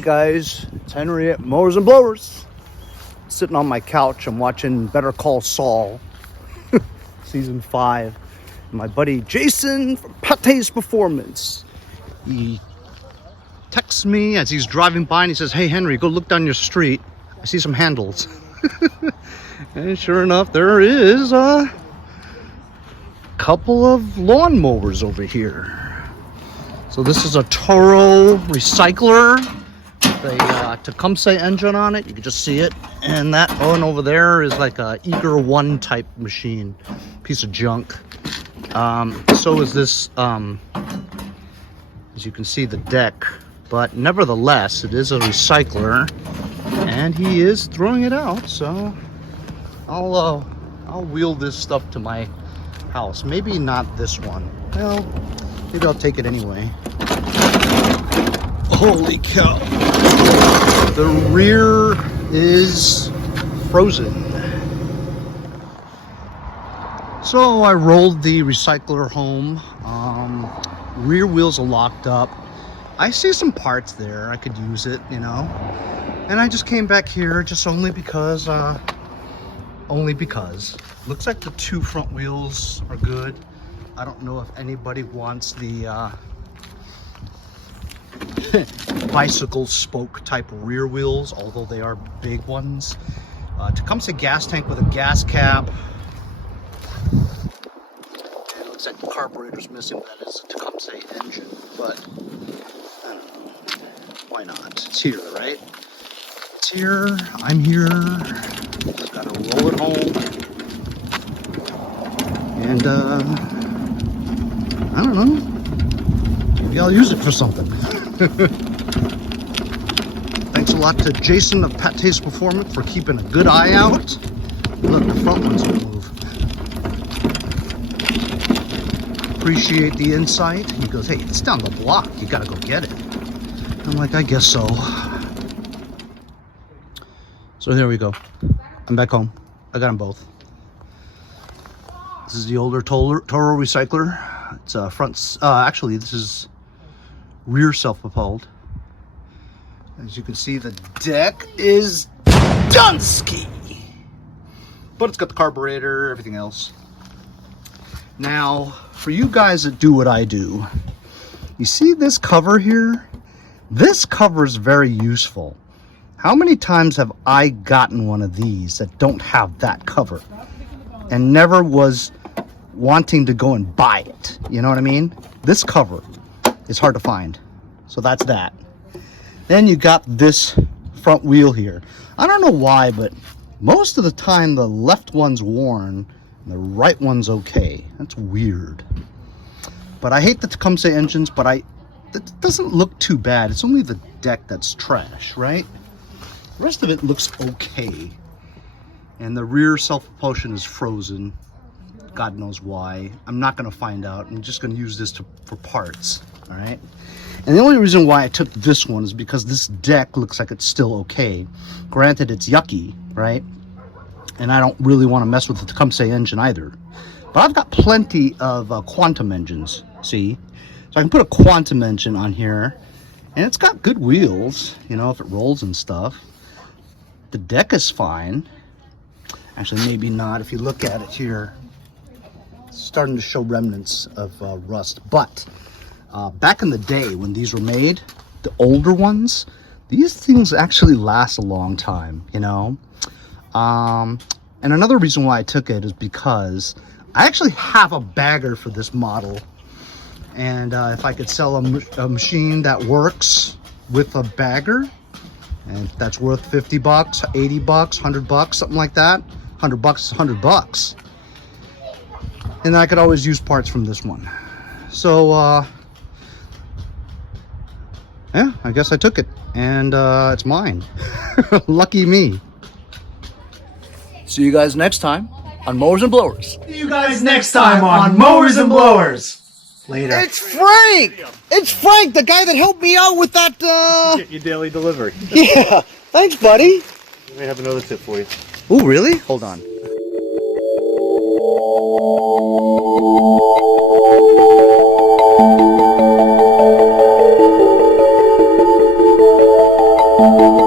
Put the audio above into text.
Hey guys, it's Henry at Mowers and Blowers. Sitting on my couch, I'm watching Better Call Saul, season 5. My buddy Jason from Pate's Performance. He texts me as he's driving by and he says, "Hey Henry, go look down your street. I see some handles." And sure enough, there is a couple of lawnmowers over here. So this is a Toro recycler. The Tecumseh engine on it, you can just see it, and that one over there is like a Eager 1 type machine, piece of junk. So is this, as you can see, the deck, but nevertheless it is a recycler, and he is throwing it out. So I'll wheel this stuff to my house. Maybe not this one. Well, maybe I'll take it anyway. Holy cow! The rear is frozen. So I rolled the recycler home. Rear wheels are locked up. I see some parts there. I could use it, you know. And I just came back here just only because. Looks like the 2 front wheels are good. I don't know if anybody wants the bicycle spoke type rear wheels, although they are big ones. Tecumseh gas tank with a gas cap. It looks like the carburetor's missing. That is a Tecumseh engine, but I don't know. Why not? It's here, right? It's here. I'm here. Just gotta roll it home. And I don't know. Maybe I'll use it for something. Thanks a lot to Jason of Pate's Performance for keeping a good eye out. Look, the front ones will move. Appreciate the insight. He goes, "Hey, it's down the block. You gotta go get it." I'm like, I guess so. So there we go. I'm back home. I got them both. This is the older Toro recycler. It's front. Actually, this is rear self-propelled. As you can see, the deck is Dunsky, but it's got the carburetor, everything else. Now, for you guys that do what I do, you see this cover here? This cover is very useful. How many times have I gotten one of these that don't have that cover and never was wanting to go and buy it? You know what I mean? This cover is hard to find. So that's that. Then you got this front wheel here. I don't know why, but most of the time the left one's worn and the right one's okay. That's weird. But I hate the Tecumseh engines, but it doesn't look too bad. It's only the deck that's trash, right? The rest of it looks okay. And the rear self-propulsion is frozen. God knows why. I'm not going to find out. I'm just going to use this for parts. All right. And the only reason why I took this one is because this deck looks like it's still okay. Granted, it's yucky, right? And I don't really want to mess with the Tecumseh engine either. But I've got plenty of quantum engines, see? So I can put a quantum engine on here. And it's got good wheels, you know, if it rolls and stuff. The deck is fine. Actually, maybe not. If you look at it here, it's starting to show remnants of rust. But back in the day when these were made, the older ones, these things actually last a long time, you know. And another reason why I took it is because I actually have a bagger for this model. And if I could sell a machine that works with a bagger, and that's worth 50 bucks, 80 bucks, 100 bucks, something like that. 100 bucks is 100 bucks. And I could always use parts from this one. So, yeah, I guess I took it. And it's mine. Lucky me. See you guys next time on Mowers and Blowers. See you guys next time on Mowers and Blowers. Later. It's Frank! It's Frank, the guy that helped me out with that, Get your daily delivery. Yeah, thanks, buddy. We may have another tip for you. Oh, really? Hold on. Bye.